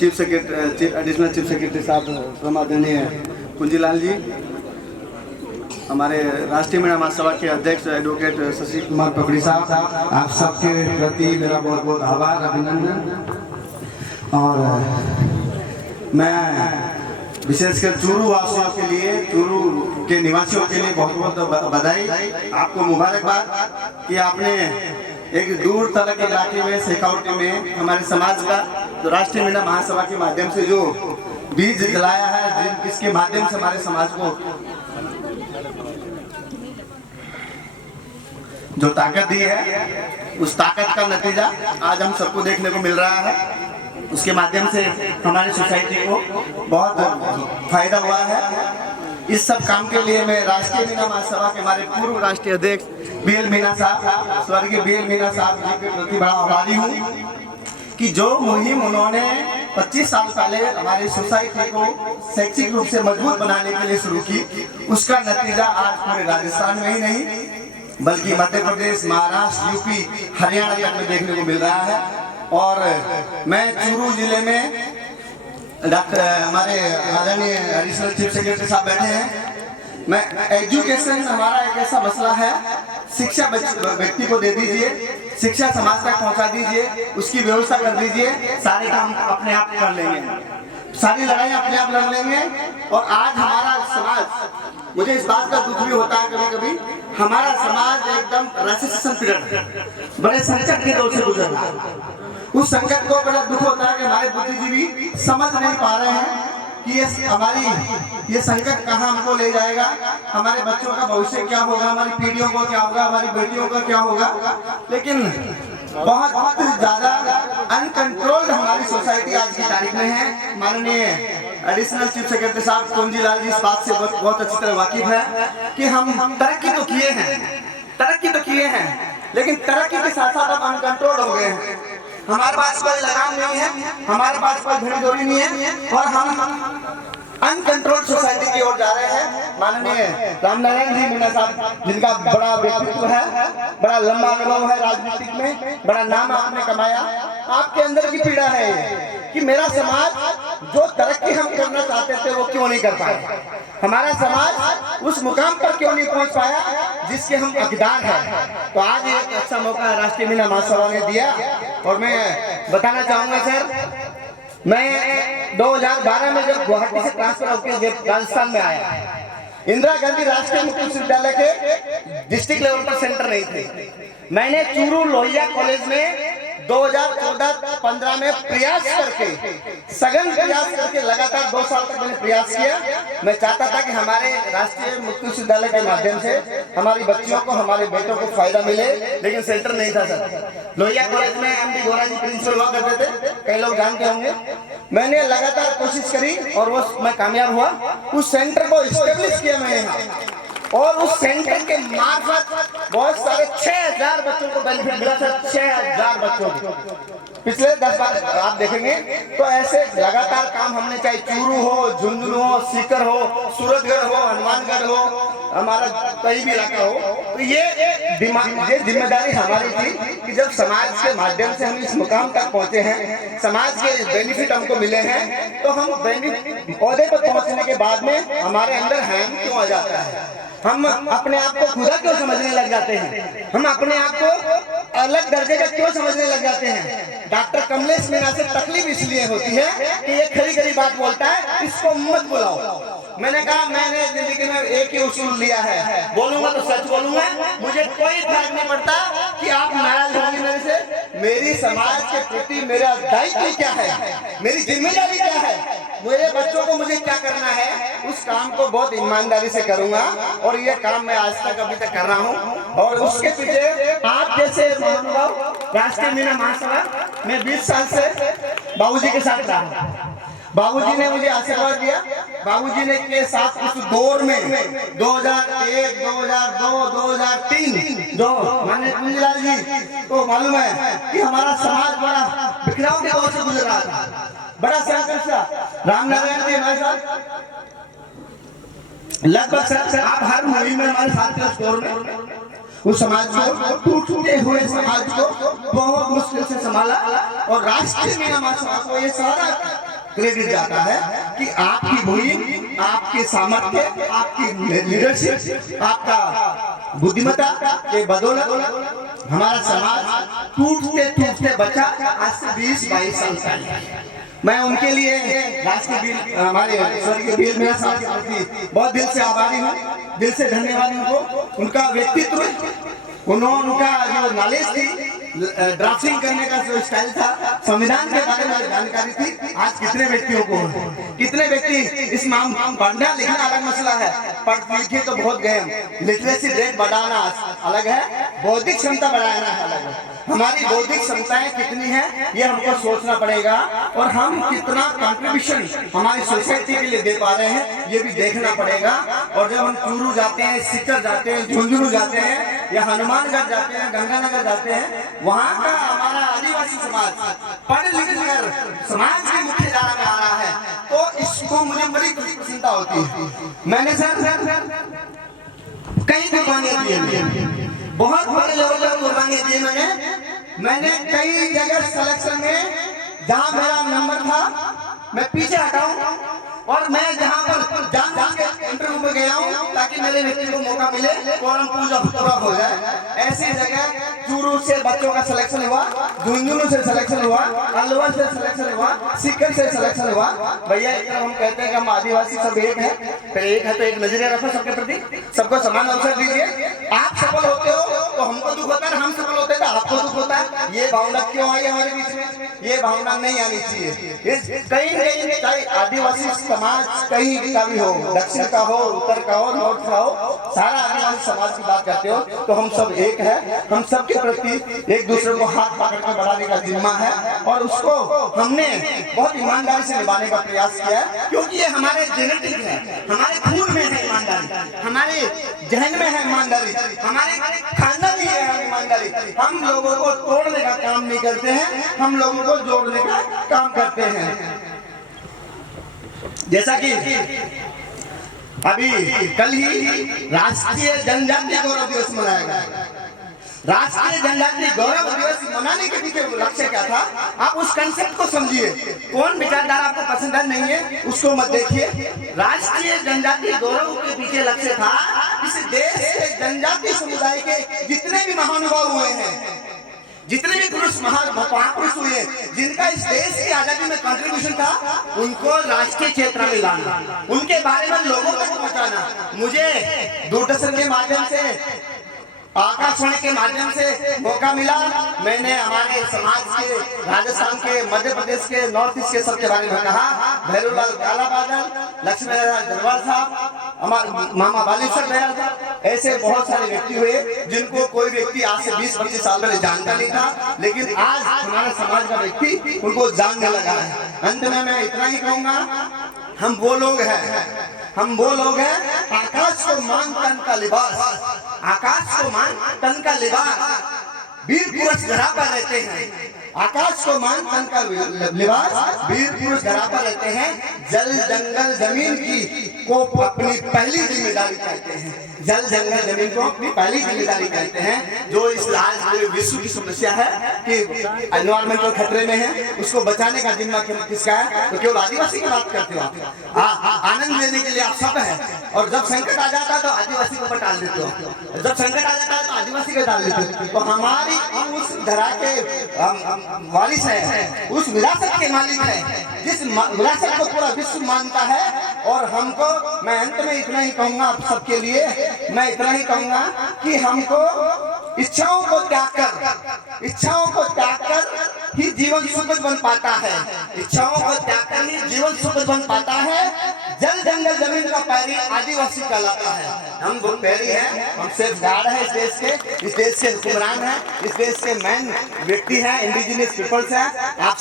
Chief secretary additional chief secretary साहब आदरणीय कुंजीलाल जी, हमारे राष्ट्रीय महिला महासभा के अध्यक्ष एडवोकेट शशि कुमार पकड़ी साहब, आप सबके प्रति मेरा बहुत बहुत आभार अभिनंदन। और मैं विशेषकर चूरू वासियों के लिए, चूरू के निवासियों के लिए बहुत बहुत बधाई, आपको मुबारकबाद कि आपने एक दूर तरह के इलाके में, शेखावटी में हमारे समाज का जो राष्ट्रीय महिला महासभा के माध्यम से जो बीज जलाया है, जिसके माध्यम से हमारे समाज को जो ताकत दी है, उस ताकत का नतीजा आज हम सबको देखने को मिल रहा है। उसके माध्यम से हमारी सोसाइटी को बहुत फायदा हुआ है। इस सब काम के लिए मैं राष्ट्रीय महिला महासभा के हमारे पूर्व राष्ट्रीय अध्यक्ष BL मीना साहब, स्वर्गीय BL मीना साहब जी के प्रति बड़ा आभारी हूँ कि जो मुहिम उन्होंने 25 साल पहले हमारी सोसाइटी को शैक्षिक रूप से मजबूत बनाने के लिए शुरू की, उसका नतीजा आज पूरे राजस्थान में ही नहीं बल्कि मध्य प्रदेश, महाराष्ट्र, यूपी, हरियाणा तक में देखने को मिल रहा है। और मैं चूरू जिले में डॉक्टर हमारे आदरणीय एडिशनल चीफ सेक्रेटरी साहब बैठे हैं, मैं एजुकेशन हमारा एक ऐसा मसला है, शिक्षा व्यक्ति को दे दीजिए, शिक्षा समाज तक पहुंचा दीजिए, उसकी व्यवस्था कर दीजिए, सारे काम अपने आप कर लेंगे, सारी लड़ाई अपने आप लड़ लेंगे। और आज हमारा समाज, मुझे इस बात का दुख भी होता है कभी कभी, हमारा समाज एकदम रेसिस्टेंस पीरियड है, बड़े संकट के दौर से गुजर रहा है। उस संकट को बड़ा दुख होता है कि हमारे बुद्धिजीवी समझ नहीं पा रहे हैं कि ये संकट कहाँ हमको ले जाएगा, हमारे बच्चों का भविष्य क्या होगा, हमारी पीढ़ियों को क्या होगा, हमारी बेटियों का क्या होगा। लेकिन बहुत बहुत ज्यादा अनकंट्रोल्ड हमारी सोसाइटी आज की तारीख में है। माननीय एडिशनल चीफ सेक्रेटरी साहब कुंजीलाल जी इस बात से बहुत अच्छी तरह वाकिफ है कि हम तरक्की तो किए हैं, लेकिन तरक्की के साथ साथ हम अनकंट्रोल्ड हो गए हैं। हमारे पास कोई लगाम नहीं है, हमारे पास कोई भेड़दौड़ी नहीं है और हम अनकंट्रोल्ड सोसाइटी की ओर जा रहे हैं। माननीय रामनारायण जी मीना साहब, जिनका बड़ा व्यक्तित्व है, बड़ा लंबा अनुभव है राजनीतिक में, बड़ा नाम आपने कमाया, आपके अंदर की पीड़ा है कि मेरा समाज जो तरक्की हम करना चाहते थे वो क्यों नहीं कर पाए, हमारा समाज उस मुकाम पर क्यों नहीं पहुंच पाया जिसके हम हकदार हैं। तो आज एक अच्छा मौका राष्ट्रीय महिला महासभा ने दिया। और मैं बताना चाहूंगा सर, मैं 2012 में जब गुवाहाटी से ट्रांसफर होकर राजस्थान में आया, इंदिरा गांधी राष्ट्रीय मुक्त विश्वविद्यालय के डिस्ट्रिक्ट लेवल पर सेंटर नहीं थे। मैंने चूरू लोहिया कॉलेज में 2014-15 में प्रयास करके, सघन प्रयास करके लगातार 2 साल तक मैंने प्रयास किया। मैं चाहता था कि हमारे राष्ट्रीय मुक्त विश्वविद्यालय के माध्यम से हमारी बच्चियों को, हमारे बेटों को फायदा मिले, लेकिन सेंटर नहीं था सर। लोहिया कॉलेज में MD गोरा जी प्रिंसिपल हुआ करते थे, कई लोग जानते होंगे। मैंने लगातार कोशिश करी और वो मैं कामयाब हुआ। उस सेंटर को एस्टेब्लिश किया मैंने यहाँ, और उस सेंटर के मार्फत बहुत सारे 6000 बच्चों को बेनिफिट मिला सर। 6000 बच्चों को पिछले 10 बार आप देखेंगे तो ऐसे लगातार काम हमने, चाहे चूरू हो, झुंझुनू हो, सीकर हो, सूरतगढ़ हो, हनुमानगढ़ हो, हमारा कहीं भी इलाका हो, तो ये जिम्मेदारी हमारी थी कि जब समाज के माध्यम से हम इस मुकाम तक पहुंचे हैं, समाज के बेनिफिट हमको मिले हैं, तो हम ओहदे पर पहुंचने के बाद में हमारे अंदर हैम क्यों आ जाता है, हम अपने आप को खुदा क्यों समझने लग जाते हैं, हम अपने आप को अलग दर्जे का क्यों समझने लग जाते हैं। डॉक्टर कमलेश मीना से तकलीफ इसलिए होती है कि ये खरी खरी बात बोलता है, इसको मत बुलाओ। मैंने कहा मैंने जिंदगी में एक ही उसूल लिया है, बोलूंगा तो सच बोलूंगा, मुझे कोई फर्क नहीं पड़ता कि आप नाराज होंगे मेरे से। मेरी समाज के प्रति मेरा दायित्व क्या है, मेरी जिम्मेदारी क्या है, मेरे बच्चों को मुझे क्या करना है, उस काम को बहुत ईमानदारी से करूंगा। और ये काम मैं आज तक अभी तक कर रहा हूँ। और उसके पीछे आप जैसे महानुभाव, राष्ट्रीय महिला महासभा में 20 साल से बाबूजी के साथ रहा। बाबूजी ने मुझे आशीर्वाद दिया। बाबूजी ने के साथ उस दौर में 2001, 2002, 2003 जो माननीय कुंजीलाल जी को मालूम है कि हमारा समाज बड़ा बिखराव के दौर से गुजर रहा था, बड़ा संघर्ष था। रामनारायण जी हमारे साथ लगभग सर आप हर मुहिम में हमारे साथ थे। उस दौर में उस समाज को, टूटते हुए समाज को बहुत मुश्किल से संभाला और राष्ट्रीय महिला महासभा को ये सारा क्रेडिट जाता है कि आपकी मुहिम, आपके सामर्थ्य, आपकी लीडरशिप, आपका बुद्धिमत्ता के बदौलत हमारा समाज टूटते बचा आज से 20-22 साल पहले। मैं उनके लिए राष्ट्रीय बील हमारे स्वर्गीय बील मीणा साहब के प्रति बहुत दिल से आभारी हूँ, दिल से धन्यवाद उनको। उनका व्यक्तित्व, उनका जो नॉलेज थी, ड्राफ्टिंग करने का जो स्टाइल था, संविधान के बारे में जानकारी थी, आज कितने व्यक्तियों को, कितने व्यक्ति इस पढ़ना लिखना अलग मसला है, पढ़ लिखे तो बहुत गए, लिटरेसी रेट बढ़ाना अलग है, बौद्धिक क्षमता बढ़ाना अलग है। हमारी बौद्धिक क्षमताएं कितनी है ये हमको सोचना पड़ेगा, और हम कितना कंट्रीब्यूशन हमारी सोसाइटी के लिए दे पा रहे हैं ये भी देखना पड़ेगा। और जब हम चूरू जाते हैं, सीकर जाते हैं, झुंझुनू जाते हैं, या हनुमानगढ़ जाते हैं, गंगानगर जाते हैं, वहाँ का हमारा आदिवासी समाज पढ़ लिख कर समाज की मुख्य धारा में आ रहा है, तो इसको मुझे बड़ी चिंता होती है। मैंने सर कई कुर्बानियां दी, बहुत बड़े लेवल पर कुर्बानियां दी। मैंने कई जगह सिलेक्शन में जहां मेरा नंबर था मैं पीछे हटाऊं, और मैं जहां पर जान के इंटरव्यू में गया हूं ताकि मेरे व्यक्ति को मौका मिले, फॉर्म पूरा हो जाए। ऐसी जगह चूरू से बच्चों का सिलेक्शन हुआ, झुंझुनू से सिलेक्शन हुआ, अलवर से सिलेक्शन हुआ, सीकर से सिलेक्शन हुआ। भैया एक तरफ हम कहते हैं कि हम आदिवासी सब एक है, फिर एक है तो एक नजरिया रखो सबके प्रति, सबको समान अवसर दीजिए। आप सफल होते हो तो हमको दुख होता है, हम सफल होते हैं तो आपको दुख होता है। ये भावना क्यों आई हमारे बीच में? ये भावना नहीं आनी चाहिए। कहीं चाहे आदिवासी समाज कहीं का भी हो, दक्षिण का हो, उत्तर का हो, नॉर्थ का हो, सारा आदिवासी समाज की बात करते हो तो हम सब एक है। हम सबके प्रति एक दूसरे को हाथ पकड़ कर बढ़ाने का जिम्मा है, और उसको हमने बहुत ईमानदारी से निभाने का प्रयास किया है, क्योंकि ये हमारे जेनेटिक है, हमारे खून में है ईमानदारी, हमारे जहन में है ईमानदारी, हमारे खानदान में है ईमानदारी। हम लोगों को तोड़ने का काम नहीं करते हैं, हम लोगों को जोड़ने का काम करते हैं। जैसा कि अभी कल ही राष्ट्रीय जनजातीय गौरव दिवस मनाया गया। राष्ट्रीय जनजातीय गौरव दिवस मनाने के पीछे लक्ष्य क्या था, आप उस कंसेप्ट को समझिए। कौन विचारधारा आपको पसंद नहीं है उसको मत देखिए। राष्ट्रीय जनजातीय गौरव के पीछे लक्ष्य था इस देश के जनजातीय समुदाय के जितने भी महानुभाव हुए हैं, जितने भी पुरुष महापुरुष हुए, जिनका इस देश की आजादी में कंट्रीब्यूशन था, उनको राष्ट्रीय क्षेत्र में लाना, उनके बारे में लोगों तक पहुंचाना। मुझे दूरदर्शन के माध्यम से, आकाशवाणी के माध्यम से मौका मिला। मैंने हमारे समाज के, राजस्थान के, मध्य प्रदेश के, नॉर्थ ईस्ट के सबके बारे में कहा। भैरूलाल काला बादल, लक्ष्मी जरवाल साहब, हमारे मामा बालेश्वर दयाल साहब, ऐसे बहुत सारे व्यक्ति हुए जिनको कोई व्यक्ति आज से 20-25 साल पहले जानता नहीं था, लेकिन आज हमारे समाज का व्यक्ति उनको जानने लगा है। अंत में मैं इतना ही कहूंगा, हम वो लोग हैं, आकाश को मान तन का लिबास, आकाश को मान तन का लिबास, वीर पुरुष धरा पर रहते हैं। आकाश को मान तन का लिबास, वीर पुरुष धरा पर रहते हैं। जल जंगल जमीन की को अपनी पहली जिम्मेदारी कहते हैं। जल जंगल जमीन को अपनी पहली जिम्मेदारी कहते हैं। जो इस आज पूरे विश्व की समस्या है कि एनवायरमेंटल खतरे में है, उसको बचाने का जिम्मा किसका है? तो केवल आदिवासी की बात करते हो आप। आनंद लेने के लिए आप सब है, और जब संकट आ जाता है तो आदिवासी को टाल देते हो, जब संकट आ जाता है तो आदिवासी को टाल देते हो। तो हमारी हम उस धरा के वारिस है, उस विरासत के मालिक है, जिस विरासत को पूरा विश्व मानता है। और हमको, मैं अंत में इतना ही कहूंगा आप सबके लिए, मैं इतना ही कहूंगा कि हमको इच्छाओं को त्याग कर ही जीवन सुखद बन पाता है। इच्छाओं को त्याग कर ही जीवन सुखद बन पाता है। जल जंगल जमीन का पैरी आदिवासी कहलाता है। हम वो पैरी हैं, हम सेफ गार्ड है इस देश के हुक्मरान है, इस देश के मेन व्यक्ति हैं, इंडिजिनियस पीपल्स हैं। आप